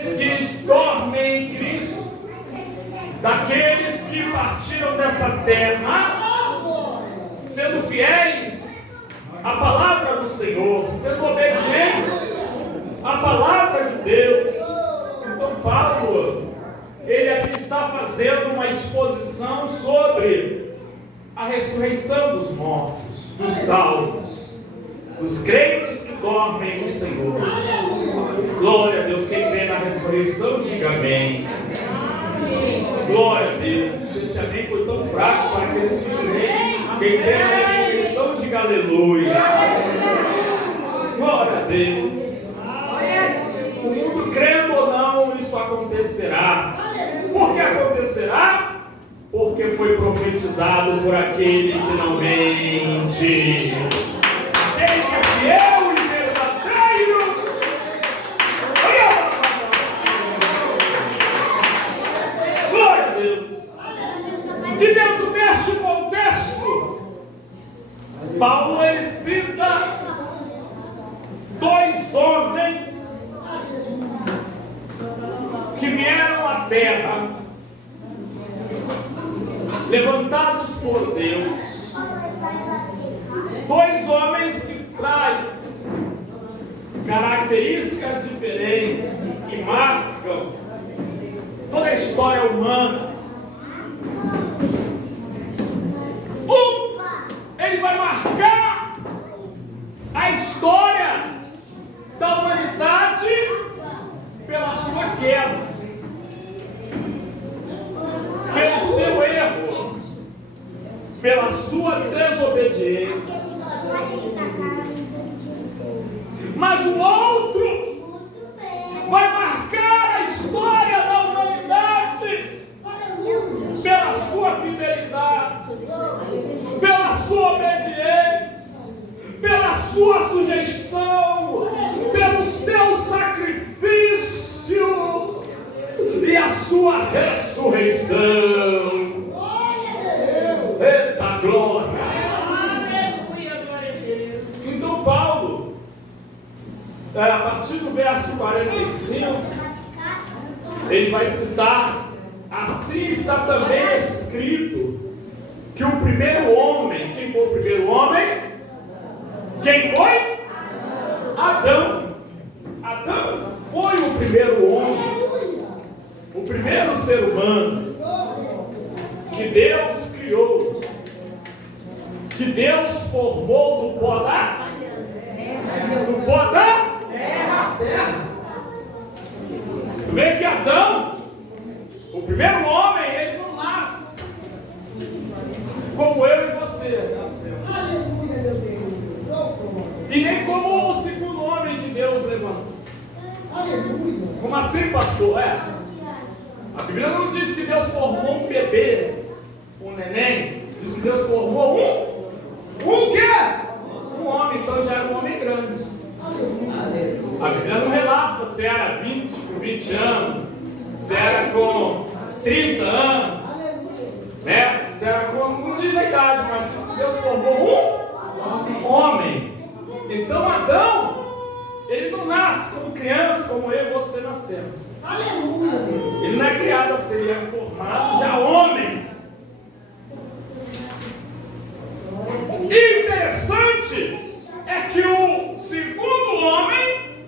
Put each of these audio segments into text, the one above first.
que dormem em Cristo, daqueles que partiram dessa terra, sendo fiéis à palavra do Senhor, sendo obedientes à palavra de Deus. Então Paulo, ele aqui está fazendo uma exposição sobre a ressurreição dos mortos, dos salvos, dos crentes que dormem no Senhor. Glória a Deus. Quem crê na ressurreição, diga amém. Glória a Deus. Esse amém foi tão fraco para aqueles que creem. Quem crê na ressurreição, diga aleluia. Glória a Deus. O mundo crendo ou não, isso acontecerá. Por que acontecerá? Porque foi profetizado por aquele que não mente. Aquele que é fiel e verdadeiro. Glória a Deus. E dentro deste contexto, Paulo ele cita dois homens que vieram à terra, levantados por Deus. Dois homens que trazem características diferentes que marcam toda a história humana. Ele vai marcar a história da humanidade pela sua queda, pelo seu erro, pela sua desobediência. Mas o outro vai marcar a história da humanidade pela sua fidelidade, pela sua obediência, pela sua sujeição, pelo seu sacrifício e a sua ressurreição. Eita glória! Então Paulo, a partir do verso 45, ele vai citar: assim está também escrito que o primeiro homem, quem foi o primeiro homem? Quem foi? Adão. Adão foi o primeiro homem, o primeiro ser humano que Deus criou, que Deus formou do pó da terra. Tu vê que Adão, o primeiro homem, ele não nasce como eu e você nascemos, e nem como o segundo homem que Deus levantou. Como assim, pastor? A Bíblia não diz que Deus formou um bebê, um neném. Diz que Deus formou um quê? Um homem. Então já era um homem grande. A Bíblia não relata se era 20 anos, se era com 30 anos, né? Se era com... não diz a idade, mas diz que Deus formou um homem. Então Adão, ele não nasce como criança, como eu e você nascemos. Ele não é criado assim, ele é formado já homem. E interessante é que o segundo homem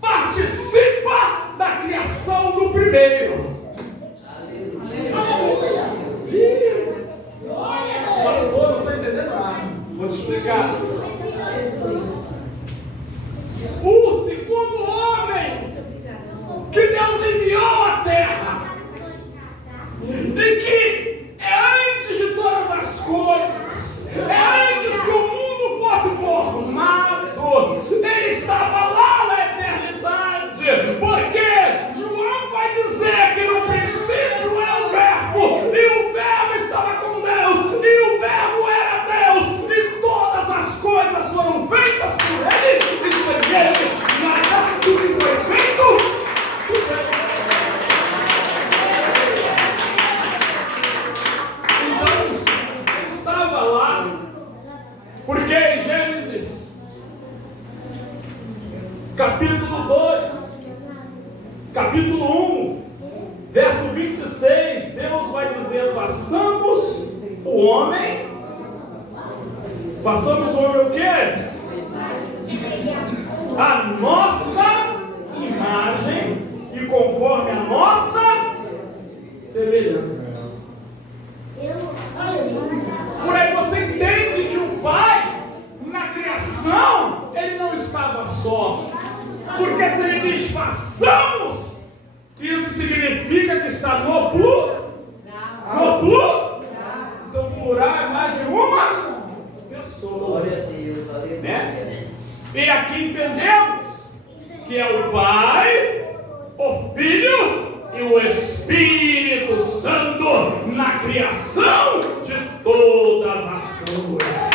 participa da criação do primeiro. Pastor, não estou entendendo nada. Vou te explicar. O segundo homem que Deus enviou à terra, e que é antes de todas as coisas, é antes que o mundo fosse formado, ele estava lá na eternidade, porque João vai dizer que no princípio é o Verbo, e o Verbo estava com Deus, e o Verbo era Deus, e todas as coisas foram feitas por ele, e sem ele nada do que foi feito. capítulo 1, verso 26, Deus vai dizer: façamos o homem o quê? A nossa imagem e conforme a nossa semelhança. Por aí você entende que o Pai, na criação, ele não estava só. Porque se ele diz façamos, isso significa que está no plural. No plural. Então plural é mais de uma pessoa. Glória a Deus, né? E aqui entendemos que é o Pai, o Filho e o Espírito Santo na criação de todas as coisas.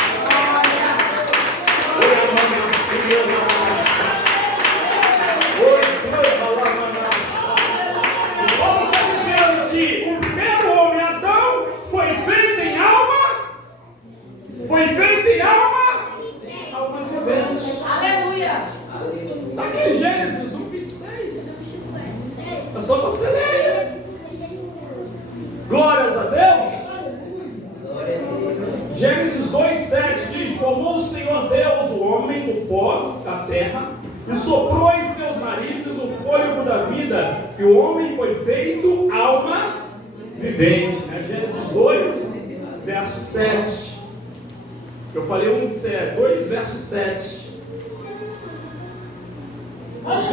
Vamos dizendo que o primeiro homem, Adão, foi feito em alma vivente. aleluia. Está aqui em Gênesis 1:26. É só você ler. Glórias a Deus. Gênesis 2:7 diz: formou o Senhor Deus o homem do pó da terra e soprou em seus narizes o fôlego da vida, e o homem foi feito alma vivente. Gênesis 2, verso 7. Eu falei 2, verso 7.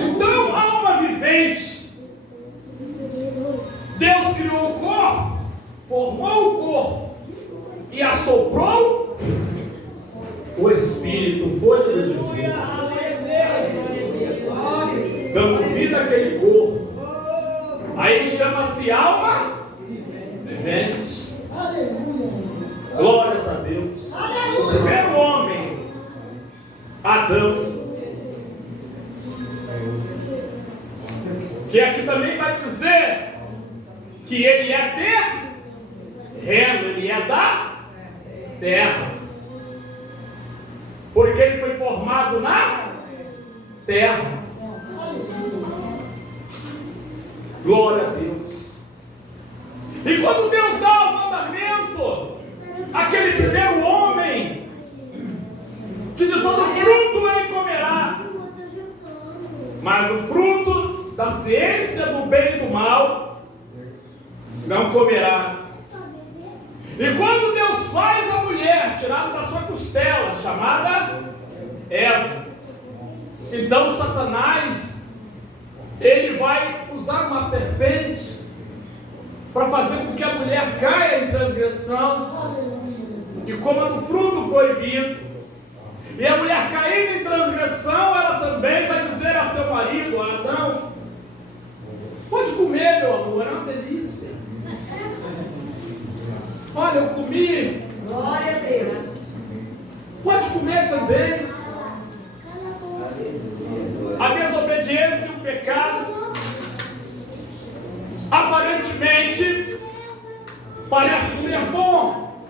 Então, alma vivente. Deus criou o corpo, formou o corpo e assoprou o Espírito, o fôlego de vida, dando vida àquele corpo. Aí chama-se alma vivente. Glórias a Deus. O primeiro homem, Adão, que aqui também vai dizer que ele é terreno, ele é da terra, porque ele foi formado na terra. Glória a Deus. E quando Deus dá o mandamento, aquele primeiro homem, que de todo fruto ele comerá, mas o fruto da ciência do bem e do mal não comerá. E quando Deus faz a mulher tirada da sua costela, chamada Eva, então Satanás, ele vai usar uma serpente para fazer com que a mulher caia em transgressão e coma do fruto proibido. E a mulher caindo em transgressão, ela também vai dizer a seu marido, a Adão: pode comer, meu amor, é uma delícia. Olha, eu comi. Glória a Deus. Pode comer também. A desobediência e o pecado, aparentemente, parece ser bom,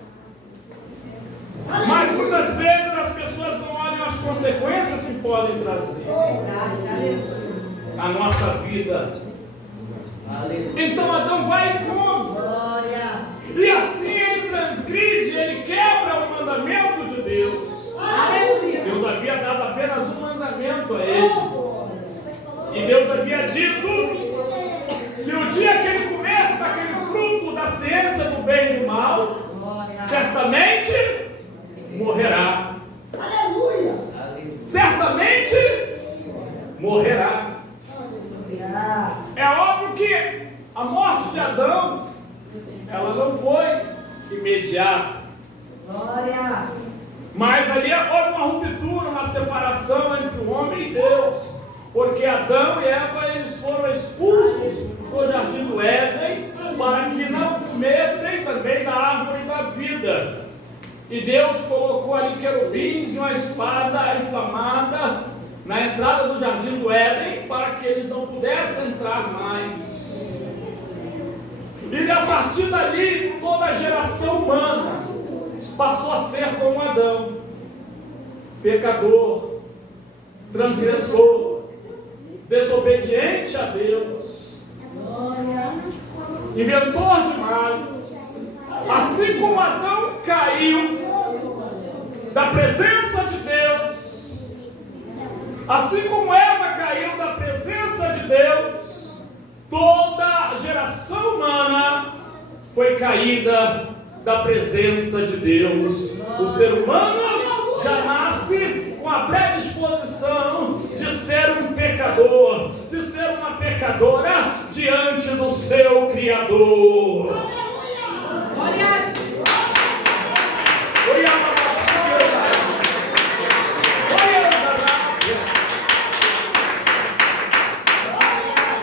mas muitas vezes as pessoas não olham as consequências que podem trazer à nossa vida. Então Adão vai e come. E assim ele transgride, ele quebra o mandamento de Deus. Deus havia dado apenas um mandamento a ele. E Deus havia dito que o dia que ele comesse daquele fruto da ciência do bem e do mal, certamente morrerá. Certamente morrerá. É óbvio que a morte de Adão, ela não foi imediata. Mas ali houve uma ruptura, uma separação entre o homem e Deus. Porque Adão e Eva, eles foram expulsos do jardim do Éden para que não comessem também da árvore da vida. E Deus colocou ali querubins e uma espada inflamada na entrada do jardim do Éden para que eles não pudessem entrar mais. E a partir dali, toda a geração humana passou a ser como Adão, pecador, transgressor, desobediente a Deus. inventor de males, assim como Adão caiu da presença de Deus, assim como Eva caiu da presença de Deus, toda a geração humana foi caída da presença de Deus. O ser humano já nasce com a predisposição de ser um pecador, de ser uma pecadora diante do seu Criador.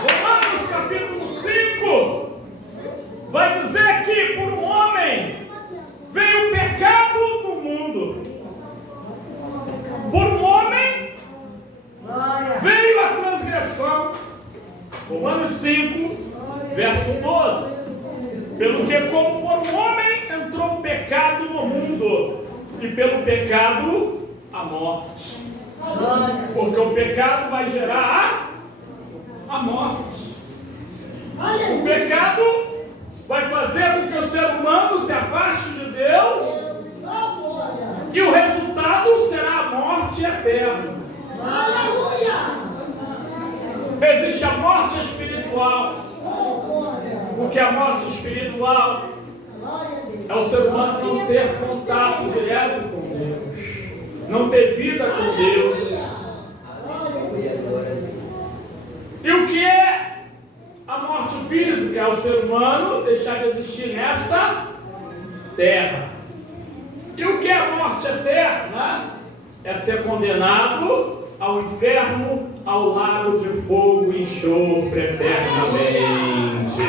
Romanos capítulo 5 vai dizer que por um homem veio o pecado no mundo. Por um homem veio a transgressão. Romanos 5, verso 12. Pelo que como por um homem entrou o pecado no mundo, e pelo pecado a morte. Porque o pecado vai gerar a morte. O pecado vai fazer com que o ser humano se afaste de Deus, e o resultado será a morte eterna. Existe a morte espiritual. O que é a morte espiritual? É o ser humano não ter contato direto com Deus, não ter vida com Deus. E o que é a morte física? É o ser humano deixar de existir nesta terra. E o que é a morte eterna? É ser condenado ao inferno, ao lago de fogo e enxofre eternamente.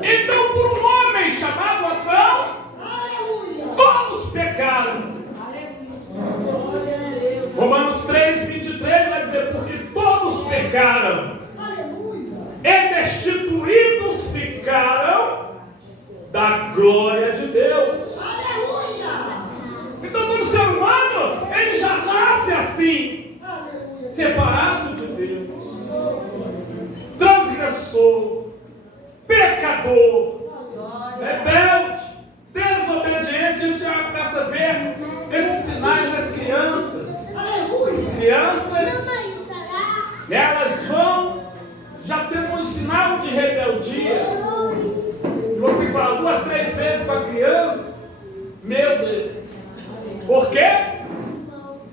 Então, por um homem chamado Adão, todos pecaram. Romanos 3, 23 vai dizer: porque todos pecaram e destituídos ficaram da glória de Deus. Então, todo ser humano, ele já nasce assim, separado de Deus, transgressor, pecador, rebelde, desobediente. A gente já começa a ver esses sinais das crianças. As crianças, elas vão já tendo um sinal de rebeldia. E você fala 2, 3 vezes com a criança, meu Deus. Por quê?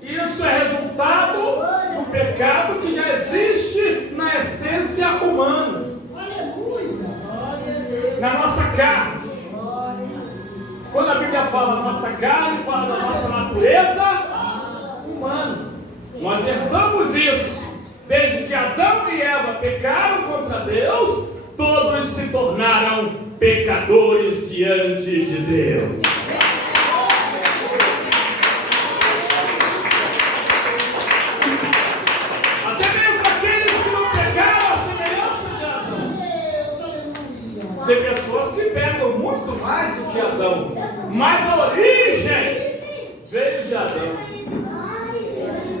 Isso é resultado do pecado que já existe na essência humana, na nossa carne. Quando a Bíblia fala da nossa carne, fala da nossa natureza humana. Nós herdamos isso. Desde que Adão e Eva pecaram contra Deus, todos se tornaram pecadores diante de Deus. Até mesmo aqueles que não pecaram a semelhança de Adão. Tem pessoas que pecam muito mais do que Adão, mas a origem veio de Adão.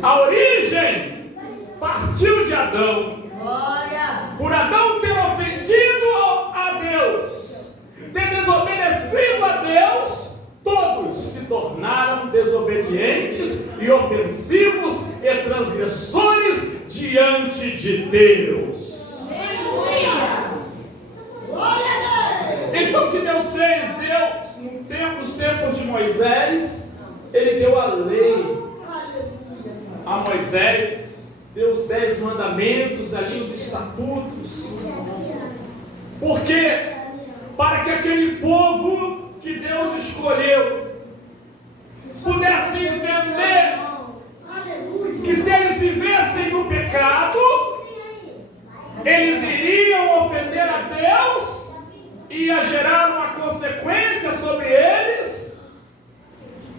A origem partiu de Adão. Por Adão ter ofendido a Deus, ter desobedecido a Deus, todos se tornaram desobedientes e ofensivos e transgressores diante de Deus. Então, o que Deus fez? Nos tempos de Moisés, Ele deu a lei a Moisés, deu os 10 mandamentos ali, os estatutos. Por quê? Para que aquele povo que Deus escolheu pudesse entender que se eles vivessem no pecado, eles iriam ofender a Deus, ia gerar uma consequência sobre eles,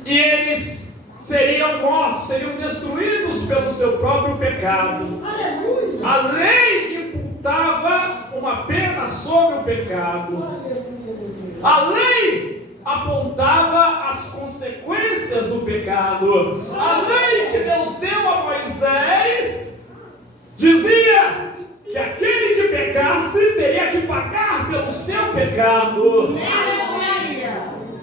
e eles seriam mortos, seriam destruídos pelo seu próprio pecado. A lei imputava uma pena sobre o pecado. A lei apontava as consequências do pecado. A lei que Deus deu a Moisés dizia que aquele que pecasse teria que pagar pelo seu pecado.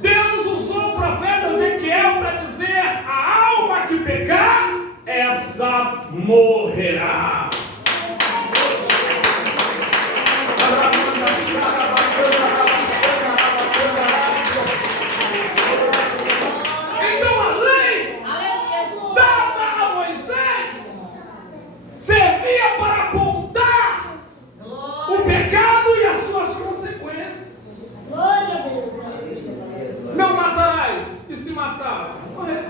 Deus usou o profeta Ezequiel para dizer: a alma que pecar, essa morrerá. Então a lei dada a Moisés servia para apontar o pecado e as suas consequências. Não matarás, e se matar, morrer.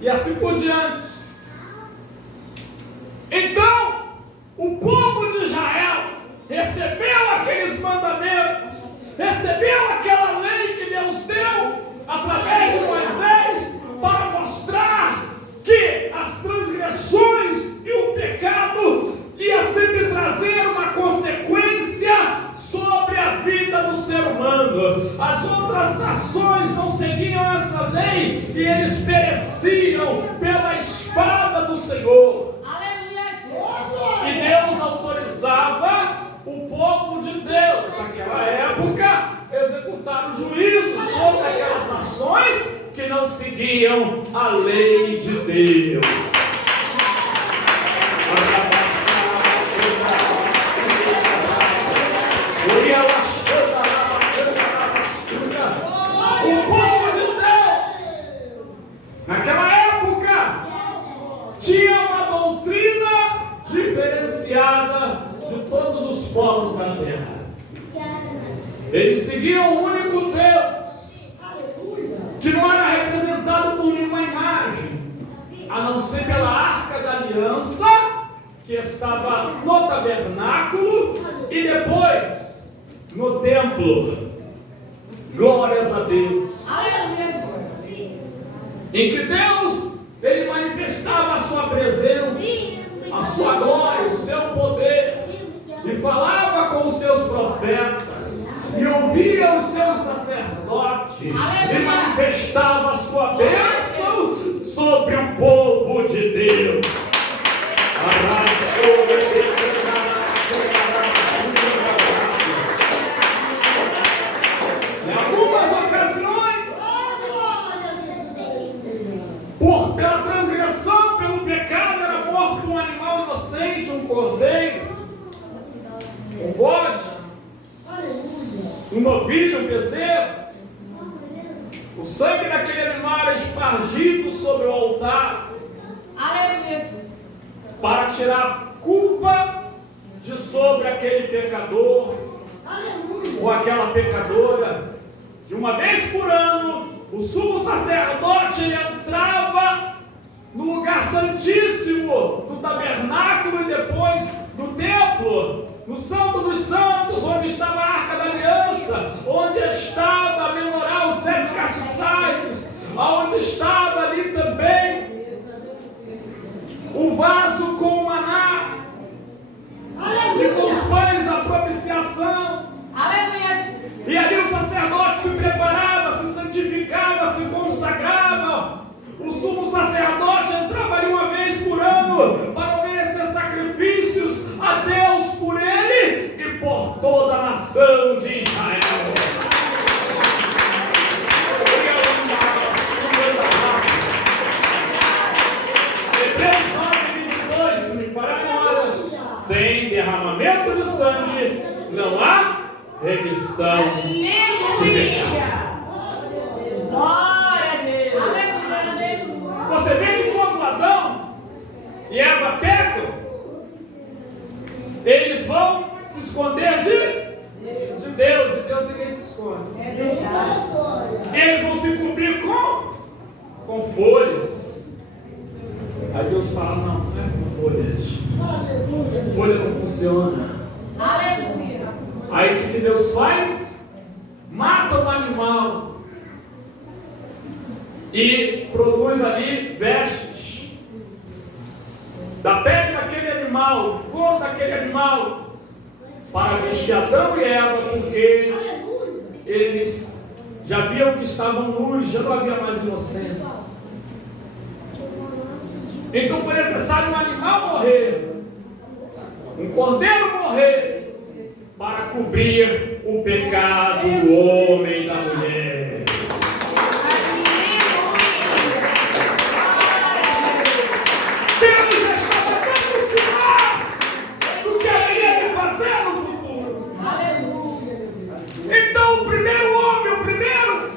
E assim por diante. Então, o povo de Israel recebeu aqueles mandamentos, recebeu aquela lei que Deus deu através de Moisés para mostrar que as transgressões e o pecado ia sempre trazer uma consequência sobre a vida do ser humano. As outras nações não seguiam essa lei e eles pereciam pela espada do Senhor. E Deus autorizava o povo de Deus, naquela época, executar o juízo sobre aquelas nações que não seguiam a lei de Deus. O povo de Deus, naquela época, tinha uma doutrina diferenciada de todos os povos da terra. Eles seguiam o único Deus, que não era representado por nenhuma imagem, a não ser pela Arca da Aliança, que estava no tabernáculo e depois no templo. Glórias a Deus. Em que Deus, Ele manifestava a sua presença, a sua glória, o seu poder, e falava com os seus profetas, e ouvia os seus sacerdotes, e manifestava a sua bênção sobre o povo de Deus. Em algumas ocasiões, pela transgressão, pelo pecado, era morto um animal inocente, um cordeiro, um bode, um novilho, um bezerro. O sangue daquele animal era espargido sobre o altar para tirar a culpa de sobre aquele pecador ou aquela pecadora. De uma vez por ano, o sumo sacerdote entrava no lugar santíssimo do tabernáculo e depois no templo, no Santo dos Santos, onde estava a Arca da Aliança, onde estava a menorá, os 7 castiçais, onde estava ali também o vaso com o maná e com os pães da propiciação. E ali o sacerdote se preparava, se santificava, se consagrava. O sumo sacerdote entrava ali uma vez por ano para oferecer sacrifícios a Deus por ele e por toda a nação de Israel. Hebreus 9:22, se me parar agora, sem derramamento de sangue não há remissão de pecado. Você vê que quando Adão e Eva pecam, eles vão se esconder de Deus, e Deus ninguém se esconde. Eles vão se cobrir com folhas. Aí Deus fala: não é com folhas. Folha não funciona. Aí o que Deus faz? Mata um animal e produz ali vestes da pele daquele animal, couro daquele animal, para vestir Adão e Eva, porque eles Já viam que estavam nus, já não havia mais inocência. Então foi necessário um animal morrer, um cordeiro morrer, para cobrir o pecado do homem e da mulher. Deus já estava dando sinal do que ele ia fazer no futuro. Então o primeiro homem, o primeiro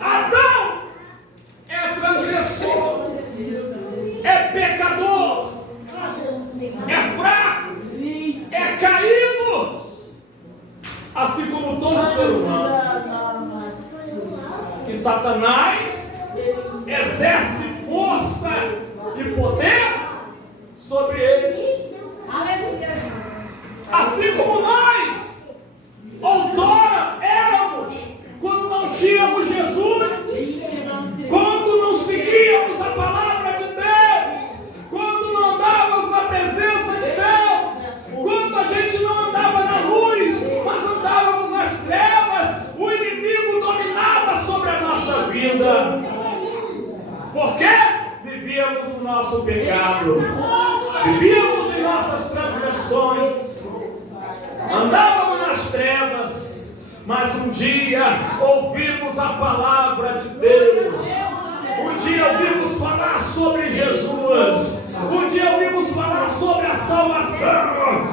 Adão, é transgressor, é pecador, é fraco, é caído, assim como todo ser humano. E Satanás exerce força e poder sobre ele. Assim como nós outrora éramos, quando não tínhamos Jesus, quando não seguíamos a palavra de Deus, quando não andávamos na presença de Deus, quando a gente não andava na luz, mas andávamos nas trevas, o inimigo dominava sobre a nossa vida. Por quê? Vivíamos no nosso pecado, vivíamos em nossas transgressões, andávamos nas trevas, mas um dia ouvimos a palavra de Deus, um dia ouvimos falar sobre Jesus, um dia ouvimos falar sobre a salvação.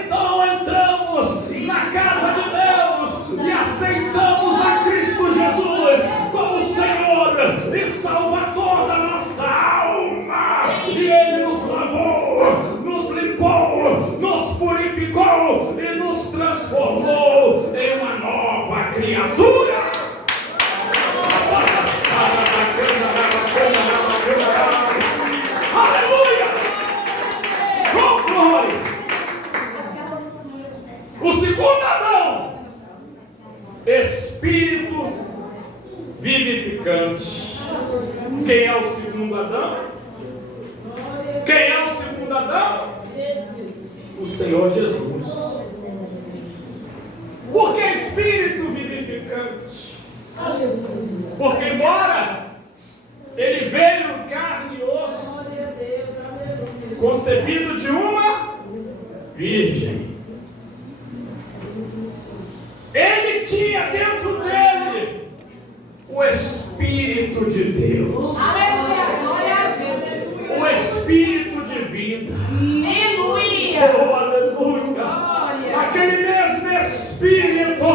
Então entramos na casa de Deus e aceitamos a Cristo Jesus como Senhor e Salvador da nossa alma. E Ele nos lavou, nos limpou, nos purificou e nos transformou em uma nova criatura. Aleluia! Oh, glória! O segundo Adão, Espírito vivificante. Quem é o segundo Adão? Quem é o segundo Adão? O Senhor Jesus. Por que Espírito vivificante? Porque embora ele veio carne e osso, concebido de uma virgem, ele tinha dentro dele o Espírito de Deus, o Espírito de vida. Oh, aleluia! Aquele mesmo Espírito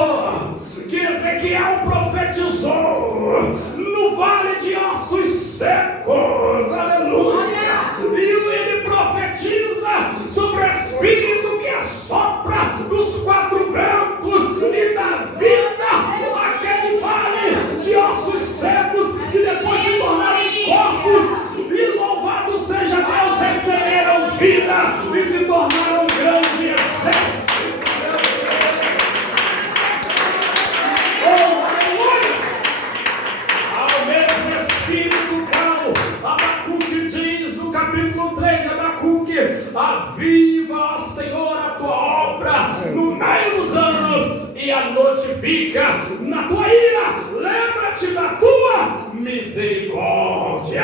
que Ezequiel profetizou no vale de ossos secos, aleluia! E ele profetiza sobre o Espírito que assopra dos quatro ventos e da vida, aquele vale de ossos secos que depois se tornaram corpos, e louvado seja Deus, receberam vida e se tornaram um grande exército. Abacuque diz no capítulo 3 de Abacuque: aviva, ó Senhor, a tua obra no meio dos anos e a notifica na tua ira, lembra-te da tua misericórdia.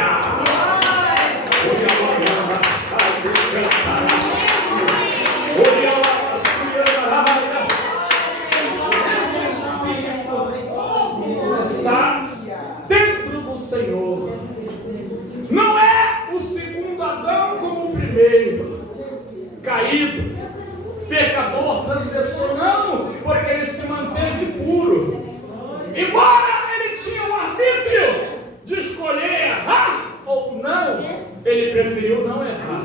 Está dentro do Senhor. Não é o segundo Adão como o primeiro, caído, pecador, transgressor, não, porque ele se manteve puro. Embora ele tinha o arbítrio de escolher errar ou não, ele preferiu não errar.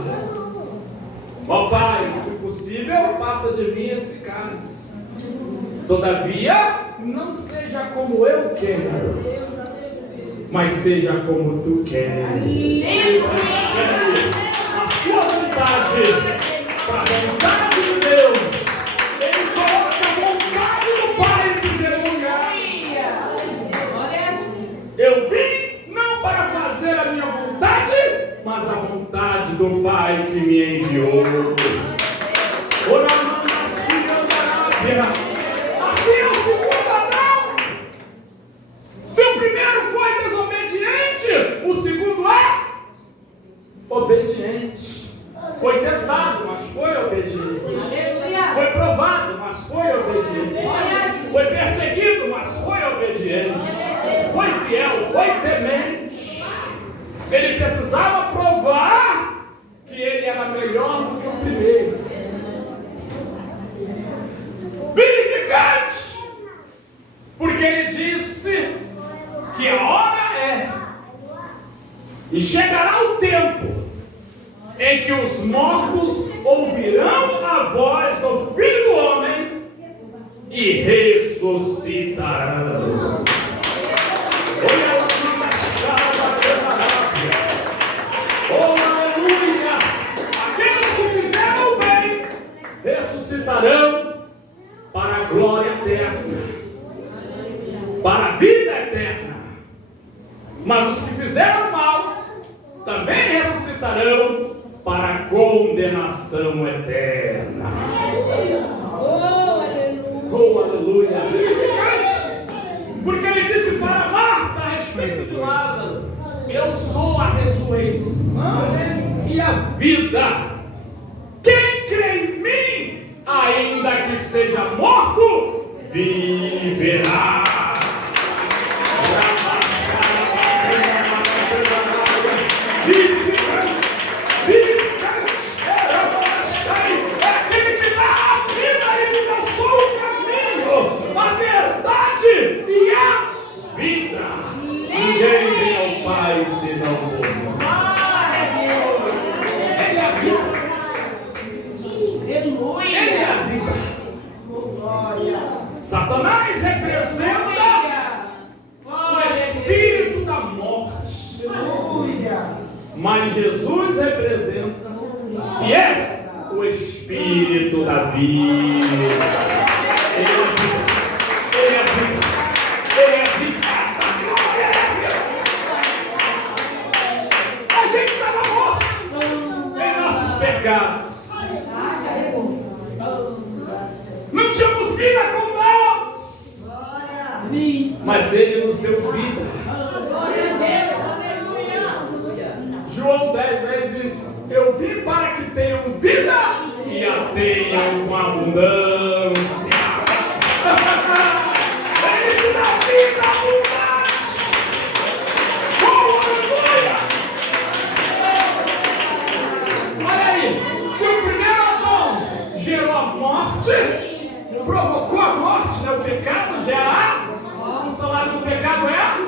Ó Pai, se possível, passa de mim esse cálice. Todavia, não seja como eu quero, mas seja como tu queres. A sua vontade para a vontade de Deus. Ele coloca a vontade do Pai em primeiro lugar. Eu vim não para fazer a minha vontade, mas a vontade do Pai que me enviou. Assim é o segundo Adão. Ele precisava provar que ele era melhor do que o primeiro. Vivificante! Porque ele disse que a hora é, e chegará o tempo em que os mortos ouvirão a voz do Filho do Homem e ressuscitarão. Oh, aleluia! Aqueles que fizeram o bem ressuscitarão para a glória eterna, para a vida eterna. Mas os que fizeram mal também ressuscitarão para a condenação eterna. Oh, aleluia! Porque ele disse para Marta a respeito de Lázaro: eu sou a ressurreição e a vida. Quem crê em mim, ainda que esteja morto, viverá. Ninguém vem ao Pai senão por mim. Ele é a vida. Ele é a vida. Satanás representa o espírito da morte. Mas Jesus representa e é o espírito da vida. Ele é a vida. Ele é a vida. Ele é a vida. Pecados. Não tínhamos vida com Deus, mas Ele nos deu vida. João 10 diz: eu vim para que tenham vida e a tenham com abundância. Ele te dá vida abundante. Oh, aleluia! Olha aí, se o primeiro Adão gerou a morte, provocou a morte, né? O pecado gera, o salário do pecado é,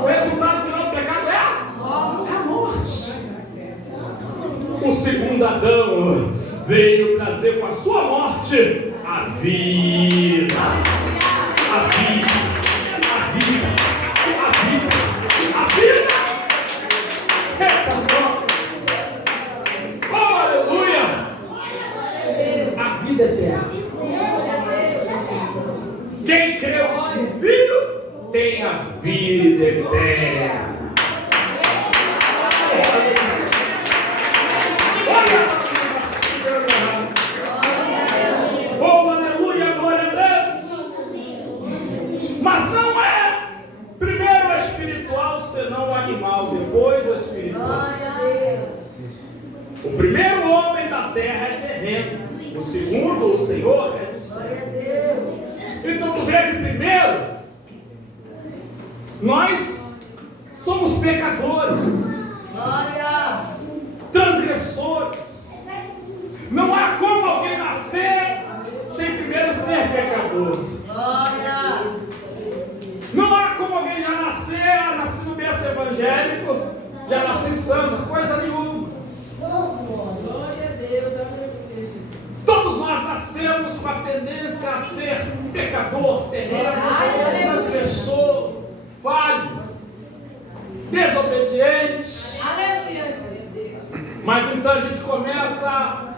o resultado final do pecado é a morte. O segundo Adão veio trazer com a sua morte a vida. A vida, a vida, a vida, a vida. Eita, oh, aleluia! A vida eterna. Quem crê no Filho tem a vida eterna. Oh, aleluia, glória a Deus. Mas não é primeiro o espiritual, senão o animal, depois o espiritual. O primeiro homem da terra é terreno, o segundo, o Senhor, é do céu. Então tu vê que primeiro nós somos pecadores, transgressores. Não há como alguém nascer sem primeiro ser pecador. Não há como alguém já nascer, nascer no berço evangélico, já nascer santo, coisa nenhuma. Todos nós nascemos com a tendência a ser pecador, terreno, transgressor, falho, desobediente. Mas então a gente começa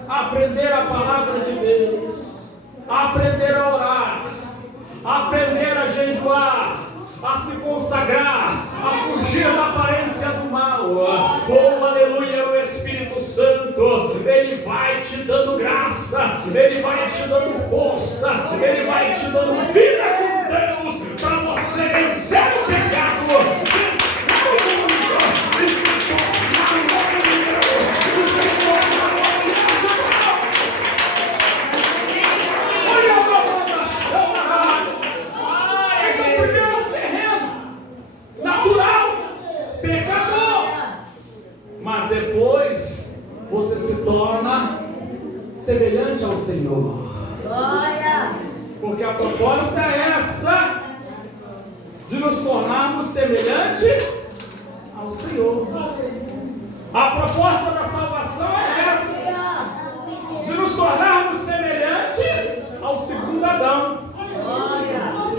a aprender a palavra de Deus, a aprender a orar, a aprender a jejuar, a se consagrar, a fugir da aparência do mal. Oh, aleluia, o Espírito Santo, Ele vai te dando graça, Ele vai te dando força, Ele vai te dando vida com Deus, para você vencer o pecado, vencer o mundo, e se tornar um homem de Deus, e se tornar um homem de Deus. Olha a banda chama. Então primeiro o terreno natural, pecador. Senhor. Glória. Porque a proposta é essa, de nos tornarmos semelhante ao Senhor. A proposta da salvação é essa, de nos tornarmos semelhante ao segundo Adão.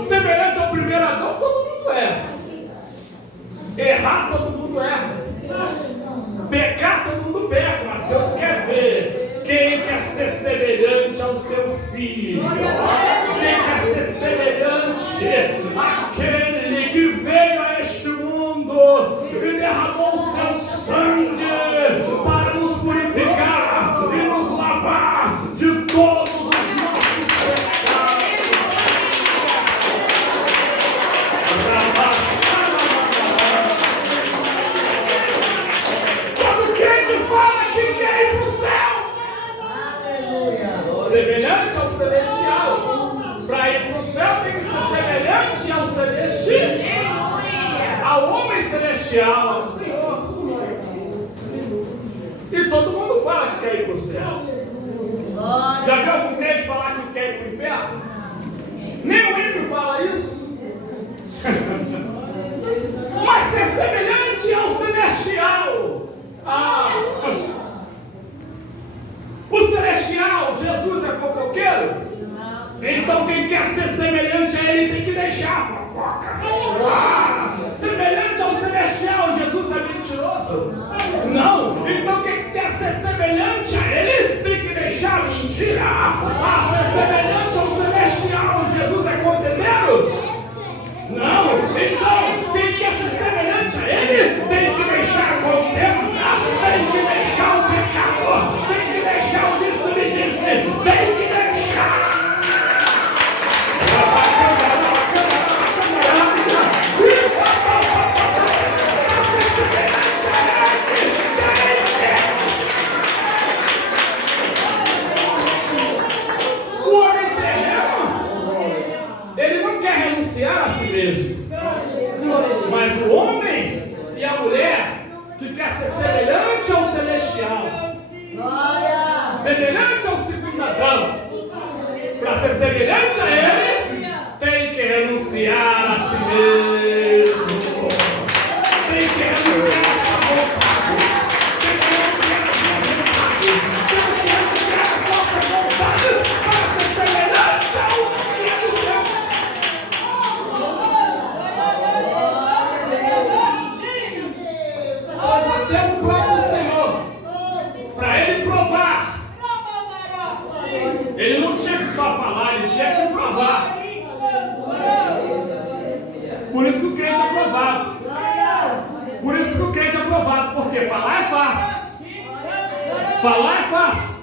Semelhante ao primeiro Adão, todo mundo erra. Errar, todo mundo erra. Pecar, todo mundo peca, mas Deus quer ver quem quer ser semelhante ao seu filho. Quem quer ser semelhante àquele que veio a este mundo e derramou o seu sangue para nos purificar e nos lavar de todos os nossos pecados. Quando o crente fala que quer ir para o céu, semelhante ao celestial. Para ir para o céu tem que ser semelhante ao celestial, ao homem celestial, ao Senhor. E todo mundo fala que quer ir para o céu. Já viu algum crente falar que quer ir para o inferno? Nem o ímpio fala isso. Mas ser semelhante ao celestial. O celestial, Jesus é fofoqueiro? Então quem quer ser semelhante a ele tem que deixar a fofoca. Semelhante ao celestial, Jesus é mentiroso? Não. Então quem quer ser semelhante a ele tem que deixar a mentira. Ser semelhante ao celestial, Jesus é condeneiro? Não. Então quem quer ser semelhante a ele tem que deixar a contenda, tem que deixar o pecado, tem que deixar o disse-me-disse, tem que deixar. O homem terreno, ele não quer renunciar a si mesmo. Mas o homem e a mulher que quer ser semelhante ao celestial, semelhante ao segundo Adão, para ser semelhante a ele, tem que renunciar a si mesmo. Tem que renunciar às vontades. Tem que renunciar às suas vontades. Temos que renunciar às nossas vontades para ser semelhante ao que é do céu. Nós até o próprio Senhor, para ele provar. Ele não tinha que só falar, ele tinha que provar. Por isso que o crente é aprovado. Por isso que o crente é aprovado, porque falar é fácil. Falar é fácil.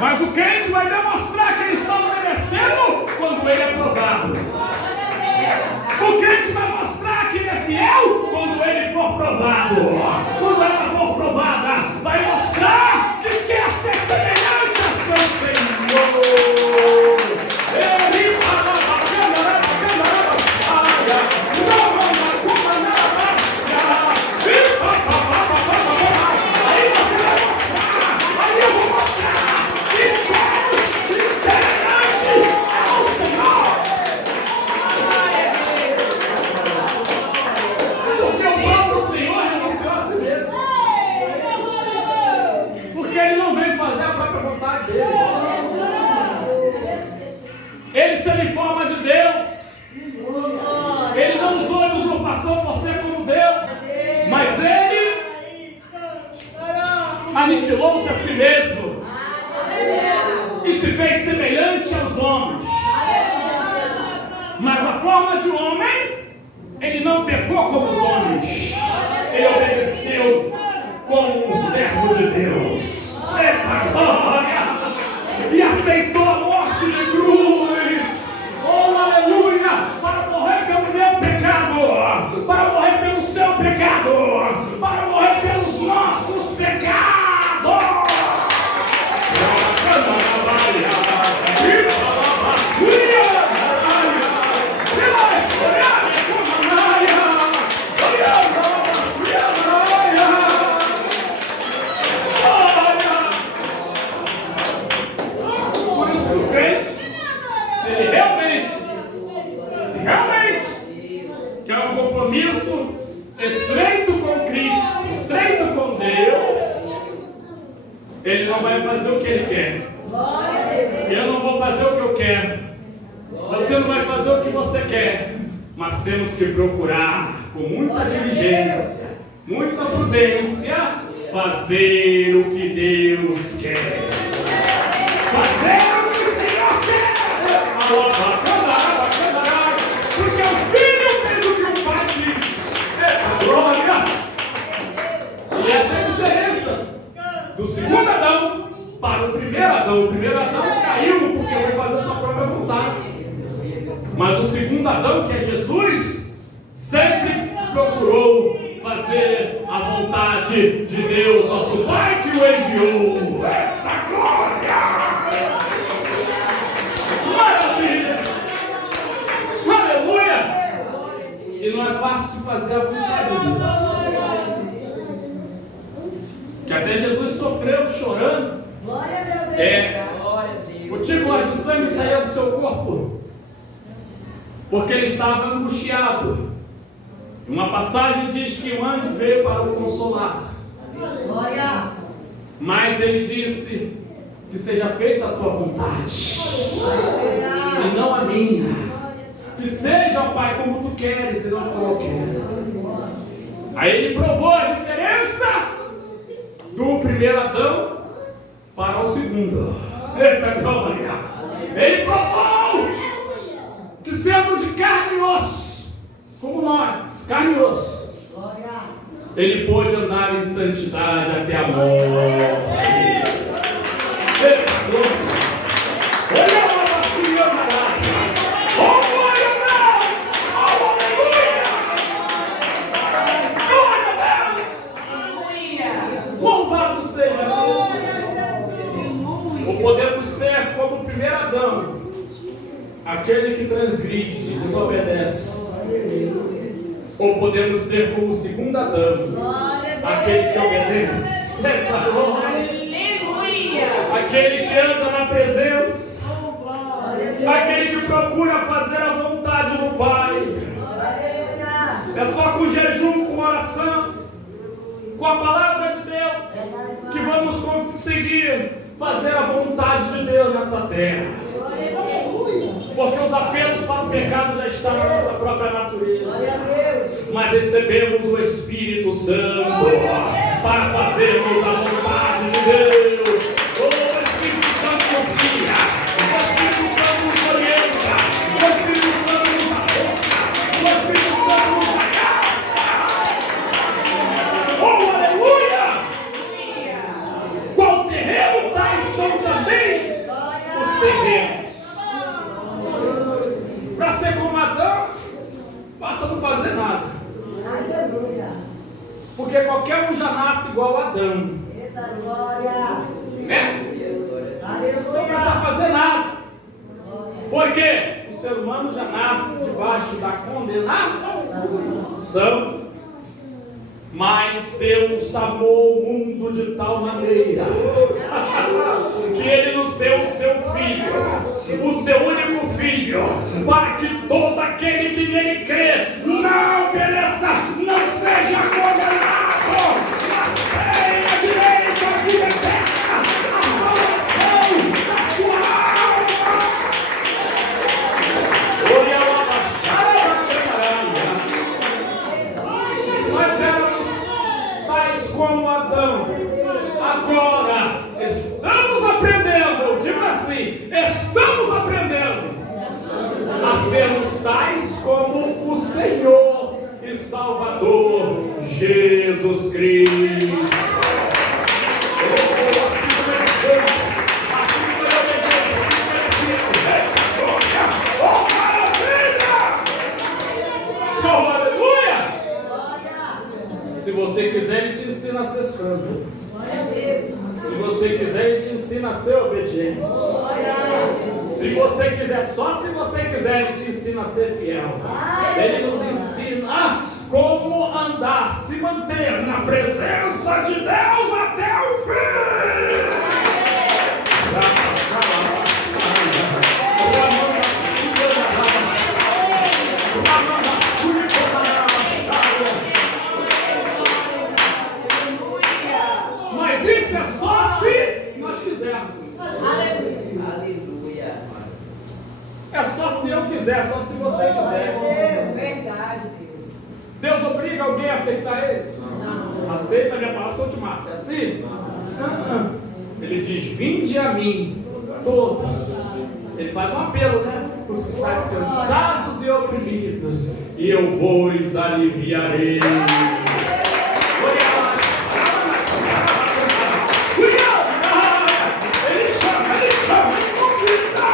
Mas o crente vai demonstrar que ele está obedecendo quando ele é provado. O crente vai mostrar que ele é fiel quando ele for provado. Quando ela for provada, vai mostrar que quer ser semelhante a seu Senhor. Ele aí você vai mostrar, aí eu vou mostrar que somos semelhante ao Senhor. Porque o próprio Senhor renunciou a si mesmo. Porque ele não veio fazer a própria vontade dele. Ele se informa de Deus. Ele não usou de usurpação por ser como Deus. Mas ele aniquilou-se a si mesmo. E se fez semelhante aos homens. Mas a forma de homem, ele não pecou como os homens. Ele obedeceu como um servo de Deus. Eita glória! E aceitou a morte de cruz. Oh, aleluia! Para morrer pelo meu pecado. Para morrer pelo seu pecado. Para morrer pelos nossos pecados. eu quero. Você não vai fazer o que você quer. Mas temos que procurar com muita diligência, muita prudência, fazer o que Deus quer. Fazer o que o Senhor quer. Porque o filho fez o que o pai quis. Glória! E essa é a diferença do segundo Adão para o primeiro Adão. O primeiro Adão caiu porque foi fazer sua própria vontade. Mas o segundo Adão, que é Jesus, sempre procurou fazer a vontade de Deus, nosso Pai, que o enviou. Eita glória! Maravilha! Aleluia! E não é fácil fazer a vontade de Deus. Que até Jesus sofreu chorando. Glória a Deus. O tipo de sangue saía do seu corpo. Porque ele estava angustiado. Uma passagem diz que o anjo veio para o consolar. Glória. Mas ele disse que seja feita a tua vontade e não a minha. Que seja, Pai, como tu queres e não como eu quero. Aí ele provou a diferença do primeiro Adão para o segundo. Eita glória! Ele provou que sendo de carne e osso, como nós, carne e osso, ele pôde andar em santidade até a morte. Eita glória! Olha a vacina lá! Oh, glória a Deus! Oh, aleluia! Glória a Deus! Louvado seja Deus! Ou podemos ser como o primeiro Adão, aquele que transgride, desobedece. Ou podemos ser como o segundo Adão, aquele que obedece. Aquele que anda na presença, aquele que procura fazer a vontade do Pai. É só com jejum, com oração, com a palavra de Deus, que vamos conseguir fazer a vontade de Deus nessa terra. Porque os apelos para o pecado já estão na nossa própria natureza. Mas recebemos o Espírito Santo para fazermos a vontade de Deus. O Espírito Santo nos guia, o Espírito Santo nos orienta, o Espírito Santo nos dá força, o Espírito Santo nos dá graça. Oh, aleluia! Qual terreno tais são também os terrenos. Para ser como Adão, basta não fazer nada. Porque qualquer um já nasce igual a Adão. Né? Não precisa fazer nada. Porque o ser humano já nasce debaixo da condenação. Mas Deus amou o mundo de tal maneira que Ele nos deu o seu Filho, o seu único Filho, para que todo aquele que nele crê não pereça, não seja condenado, mas tenha direito à vida eterna, à salvação da sua alma. Olha lá, nós éramos tais como Adão. Agora estamos aprendendo, eu digo assim, estamos aprendendo a sermos tais como o Senhor e Salvador Jesus Cristo. Se você quiser, Ele te ensina a ser santo. Se você quiser, Ele te ensina a ser obediente. Se você quiser, só se você quiser, Ele te ensina a ser fiel. Ele nos ensina como andar, se manter na presença de Deus até o fim. Mas isso é só se nós quisermos. Aleluia. se eu quiser, só se você quiser. Verdade, Deus. Deus obriga alguém a aceitar Ele? Não. Aceita a minha palavra, só te mato. É assim? Não. Ele diz: vinde a mim, todos. Ele faz um apelo, né? Os que estáis cansados e oprimidos, e eu vos aliviarei. Ele chama, ele convida.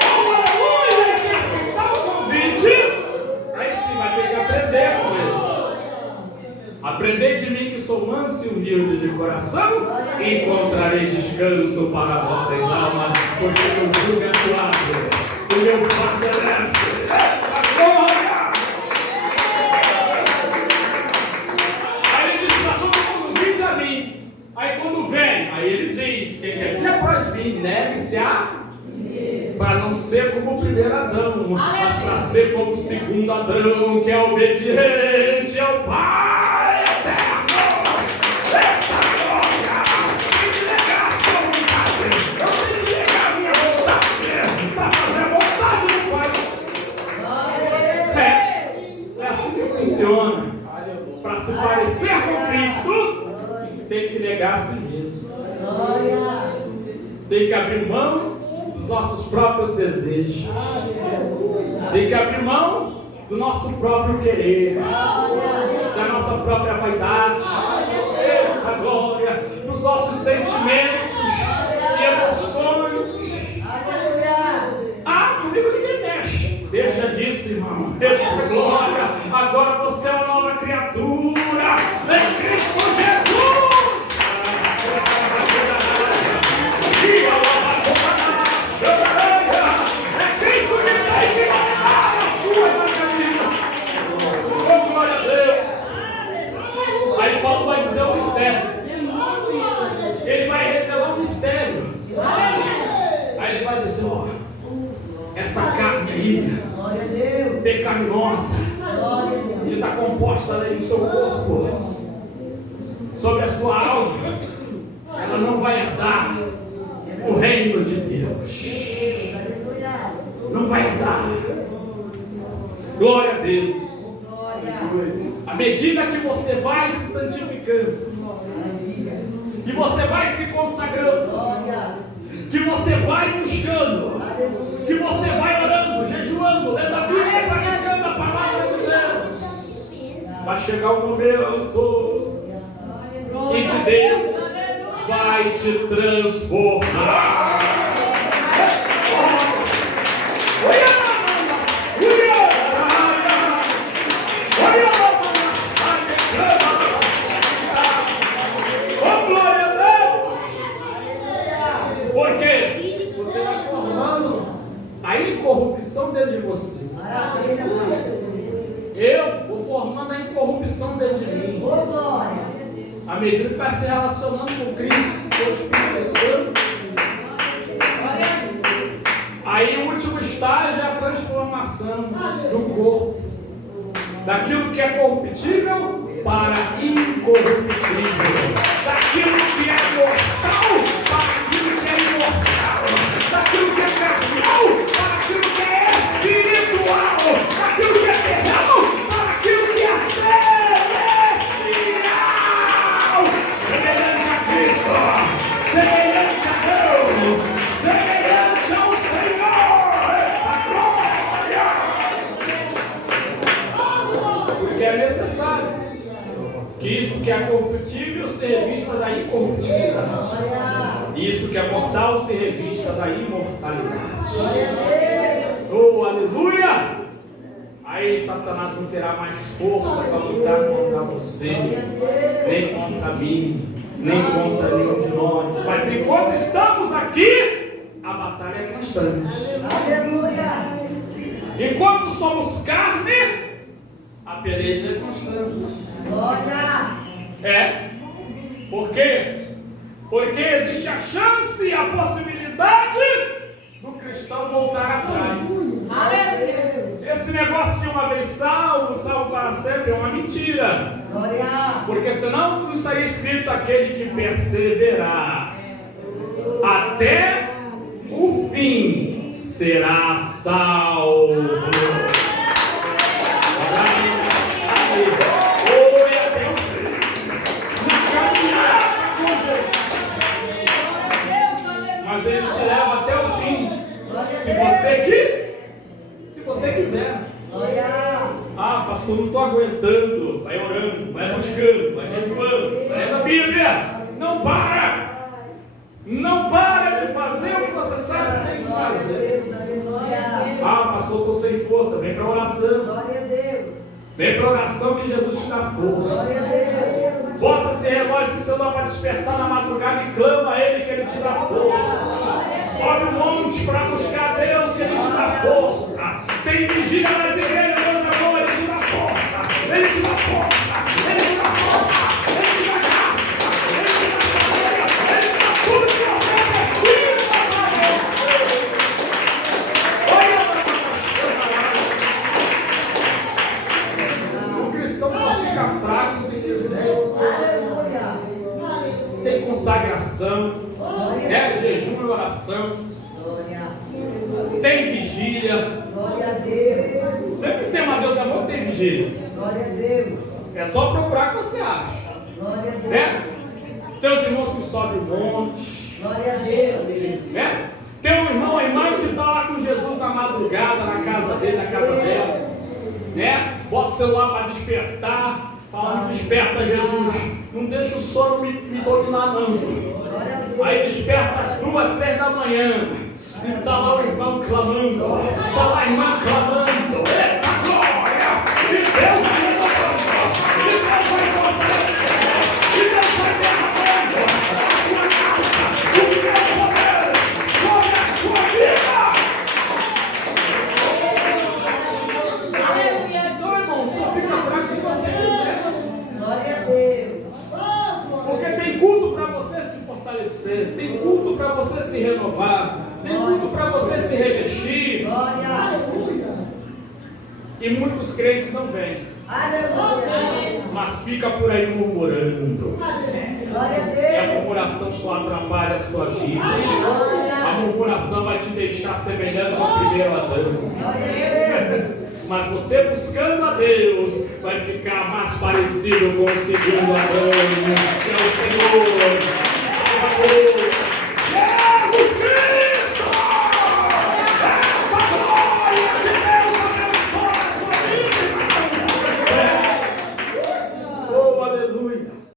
Oh, aleluia! Ele quer aceitar o convite. Aí sim vai ter que aprender com ele. Aprendei de mim que sou manso e humilde de coração, e encontrareis descanso para vossas almas, porque o meu jugo é suave, o meu fardo é leve. Agora! Aí ele diz para todo mundo: vinde a mim. Aí quando vem, aí ele diz: quem quer vir após mim, negue-se a para não ser como o primeiro Adão, mas para ser como o segundo Adão, que é obediente ao Pai eterno. Eita glória! Tem que negar a sua vontade. Eu tenho que negar a minha vontade para fazer a vontade do Pai. É assim que funciona. Para se parecer com Cristo, tem que negar a si mesmo. Tem que abrir mão dos nossos próprios desejos. Tem que abrir mão do nosso próprio querer, da nossa própria vaidade, da glória, dos nossos sentimentos e emoções. Ah, comigo ninguém mexe. Deixa disso, irmão. Glória. Agora você é uma nova criatura em Cristo Jesus. É Cristo que tem que matar a sua vida. Oh, glória a Deus. Aí Paulo vai dizer o mistério. Ele vai revelar o mistério. Aí ele vai dizer: ó, essa carne aí, pecaminosa, que está composta aí no seu corpo, sobre a sua alma, ela não vai herdar o reino de Deus. Não vai herdar. Glória a Deus. À medida que você vai se santificando, e você vai se consagrando, que você vai buscando, que você vai orando, jejuando, lendo a Bíblia, praticando a palavra de Deus, vai chegar um momento em que Deus vai te transformar. Oh, glória a Deus! Porque você vai formando a incorrupção dentro de você. Eu vou formando a incorrupção dentro de mim. À medida que vai se relacionando com Cristo, com o Espírito Santo. Aí o último estágio é a transformação do corpo. Daquilo que é corruptível para incorruptível. Daquilo que é mortal para aquilo que é imortal. Daquilo que é carnal para aquilo que é espiritual. Daquilo que é terreno para aquilo que é celestial. Semelhante a Cristo, semelhante a Deus, semelhante ao Senhor. A glória. Porque é necessário que isso que é corruptível se revista da incorruptibilidade. Isso que é mortal se revista da imortalidade. Oh, aleluia! Aí Satanás não terá mais força para lutar contra você, nem contra mim, nem contra nenhum de nós. Mas enquanto estamos aqui, a batalha é constante. Enquanto somos carne, a peleja é constante. É. Por quê? Porque existe a chance e a possibilidade do cristão voltar atrás. Esse negócio de uma vez salvo para sempre é uma mentira. Porque senão não estaria escrito aquele que perseverar até o fim será salvo. Se você quiser. Glória. Ah, pastor, não estou aguentando. Vai orando, vai buscando, vai jejuando, vai lendo a Bíblia. Não para! Não para de fazer o que você sabe que tem que fazer. Ah, pastor, estou sem força. Vem para a oração. Glória a Deus. Vem para a oração que Jesus te dá força. Glória a Deus. Bota esse relógio, esse celular para despertar na madrugada e clama a Ele que Ele te dá força. Sobe o monte para buscar a Deus que Ele te dá força. Tem vigília nas igrejas, Deus é bom, Ele te dá força. Ele te dá força. Ele te dá força. Ele te dá graça. Ele te dá sabedoria. Ele te dá tudo que você precisa para você. Olha, o cristão só fica fraco sem desejo. Tem consagração, né? Jejum e oração. Tem vigília. Glória a Deus. Sempre tem uma Deus amor, tem vigília. Glória a Deus. É só procurar que você acha. Glória a Deus. Né? Tem os irmãos que sobem o monte. Glória a Deus. Né? Tem um irmão, a irmã que está lá com Jesus na madrugada, na casa dele, na casa dela. Né? Bota o celular para despertar. Falando, desperta Jesus. Não deixa o sono me dominar não. Aí desperta às 2, 3 da manhã. E está lá o irmão clamando. Está lá a irmã clamando. Eita glória! E Deus vai renovando. E Deus vai fortalecendo. E Deus vai derramando a sua graça, o seu poder sobre a sua vida. Aleluia! Então, irmão, só fica fraco se você quiser. Glória a Deus. Porque tem culto para você se fortalecer, tem culto para você se renovar, tem culto para você se revestir. Glória. E muitos crentes não vêm, Aleluia. mas fica por aí murmurando. Glória a E a Deus. murmuração só atrapalha a sua vida. A murmuração vai te deixar semelhante ao primeiro Adão. Glória a Deus. Mas você buscando a Deus vai ficar mais parecido com o segundo Adão, que é o Senhor, Salvador.